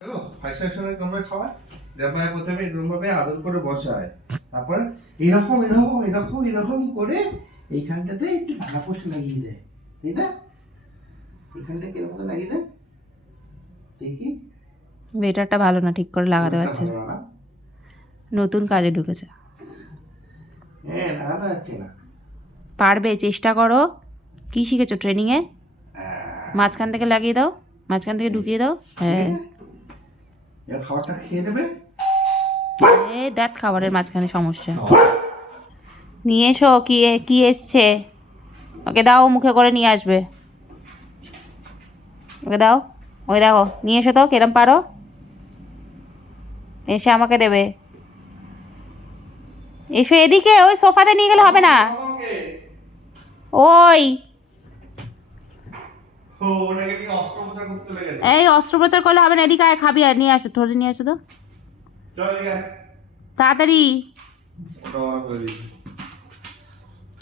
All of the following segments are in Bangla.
খাওয়ায় প্রথমে এরকম ভাবে আদর করে বসায়, তারপর এরকম এরকম এরকম এরকম করে এইখানটাতে একটু ঢাকা পোস্ট লাগিয়ে দেয়, তাই না? এখানটা কিরকম লাগিয়ে দেয় দেখি। বেটারটা ভালো না, ঠিক করে লাগাতে পারছে না, নতুন কাজে ঢুকেছে। হ্যাঁ লাগানো যাচ্ছে না। পারবে, চেষ্টা করো। কি শিখেছো ট্রেনিংয়ে? মাঝখান থেকে লাগিয়ে দাও, মাঝখান থেকে ঢুকিয়ে দাও। হ্যাঁ, খাবারটা খেয়ে নেবে। দেখ খাবারের মাঝখানে সমস্যা। নিয়ে এসো, কি এসছে ওকে দাও, মুখে করে নিয়ে আসবে। ওকে দাও, ওই দেখো নিয়ে এসো তো, কিরম পারো, এসে আমাকে দেবে। এসো এদিকে, ওই সোফাতে নিয়ে গেলে হবে না। ওই এই অস্ত্রোপচার করলে হবে না, এদিকে আয়, খাবি আর নিয়ে আসো, ধরে নিয়ে আসো তো তাড়াতাড়ি।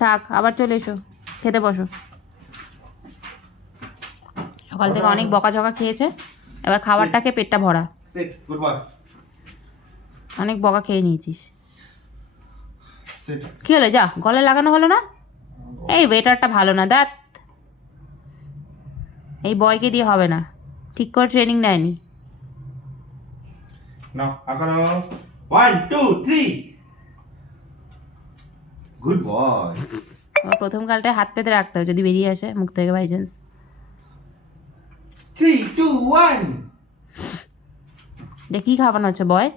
থাক, আবার চলে এসো, খেতে বসো। সকাল থেকে অনেক বকাঝকা খেয়েছে, এবার খাবারটাকে পেটটা ভরা। অনেক বকা খেয়ে নিয়েছিস। কি হলো, যা গলায় লাগানো হলো না। এই ওয়েটারটা ভালো না, দেখ এই বয়কে দিয়ে হবে না, ঠিক করে ট্রেনিং নেয়নি। না এখনো 1 2 3 গুড বয়। প্রথম কালটায় হাত পেতে রাখতে হবে, যদি বেরিয়ে আসে মুখ থেকে বাই চান্স। 3 2 1 দেখ কি খাওয়ানো হচ্ছে বয়।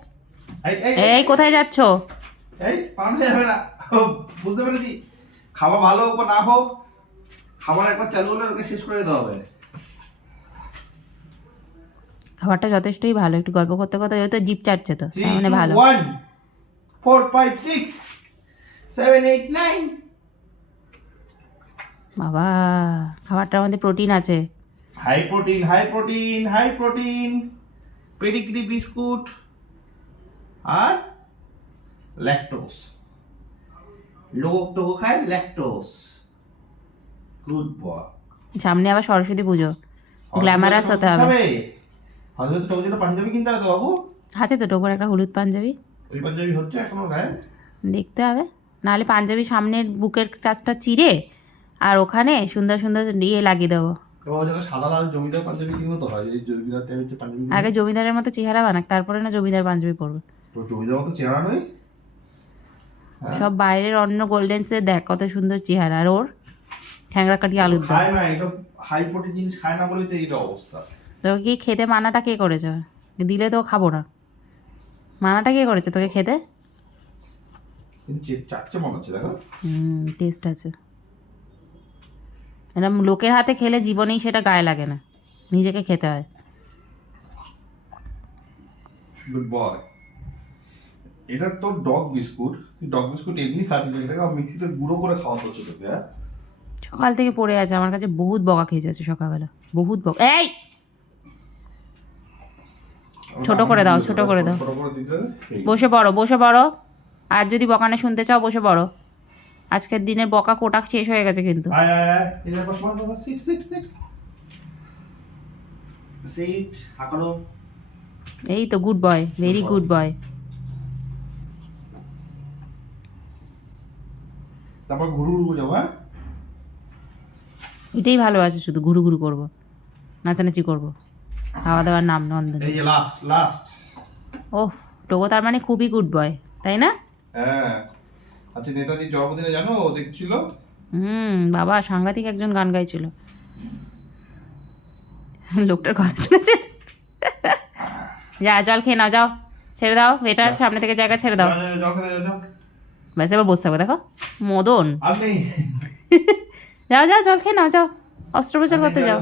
এই কোথায় যাচ্ছ? এই পানি যাবে না, বুঝতে পেরেছি। খাবার ভালো হোক বা না হোক, খাবার একবার চালু হলে ওকে শেষ করে দিতে হবে। খাবারটা যথেষ্টই ভালো, একটু গল্প করতে করতে যেহেতু জিপ চাটছে, তো তার মানে ভালো। 1 4 5 6 7 8 9। বাবা, খাবারটার মধ্যে প্রোটিন আছে। High protein high protein high protein, Pedigree biscuit আর ল্যাকটোজ। লোক খায় ল্যাকটোজ। Good boy. সামনে আবার সরস্বতী পুজো, গ্ল্যামারাস হতে হবে। হযরত টোকের জন্য পাঞ্জাবি কিনতে হবে তো বাবু। আছে তো টোকর একটা হলুদ পাঞ্জাবি। ওই পাঞ্জাবি হচ্ছে এখনো গায়ে? দেখতে হবে, নাহলে পাঞ্জাবি সামনের বুকের কাছটা চিরে আর ওখানে সুন্দর সুন্দর ইয়ে লাগিয়ে দেবো। সাদা লাল জমিদার পাঞ্জাবি কিনবো তো হয়, এই জমিদার টাইপের পাঞ্জাবি। আগে জমিদারের মতো চেহারা বানাক, তারপরে না জমিদার পাঞ্জাবি পরবে। তো জমিদার মতো চেহারা নয়, সব বাইরের অন্য গোল্ডেন্সে দেখ কত সুন্দর চেহারা, আর ওর ঠ্যাংরা কাটি আলুর দম। খায় না, এটা হাই প্রোটিন জিনিস খায় না বলেই তো এই অবস্থা। তোকে কি খেতে মানাটা কে করেছে? দিলে তো খাবো না। মানাটা কে করেছে তোকে খেতে? কিন্তু চাটছে মনে হচ্ছে, দেখো। টেস্ট আছে। এরকম লোকের হাতে খেলে জীবনেই সেটা গায়ে লাগে না, নিজেকে খেতে হয়। Good boy. এটা তো ডগ বিস্কুট, তুই ডগ বিস্কুট এমনি খাচ্ছিস, এটাকে মিক্সিতে গুঁড়ো করে খাওয়াতে হচ্ছে তোকে। হ্যাঁ, সকাল থেকে পড়ে আছে আমার কাছে, বহুত বকা খেয়েছে সকালবেলা, বহুত বকা। এই ছোট করে দাও, ছোট করে দাও। বসে পড়ো, বসে পড়ো। আর যদি বকানে শুনতে চাও বসে পড়ো। আজকের দিনের বকা কোটা শেষ হয়ে গেছে কিন্তু। এই তো good boy, very good boy. তারপর ঘুরু ঘুরু যাবো। হ্যাঁ, এটাই ভালো আছে, শুধু ঘুরু ঘুরু করবো, নাচানাচি করবো, খাওয়া দাওয়ার নাম নন্দন। এই যে লাস্ট লাস্ট। ওহ, টোকো তার মানে খুবই গুড বয়, তাই না? হ্যাঁ, আচ্ছা নেতাজির জন্মদিনে জানো ও দেখছিল। বাবা সাংঘাতিক একজন গান গাইছিল। লোকটার কথা শুনেছে। যা জল খেয়ে নাও, যাও ছেড়ে দাও, এটার সামনে থেকে জায়গা ছেড়ে দাও। ব্যাস এবার বসে থাকো, দেখো মদন। যাও যাও জল খেয়ে নাও, যাও অস্ত্রোপচার করতে যাও।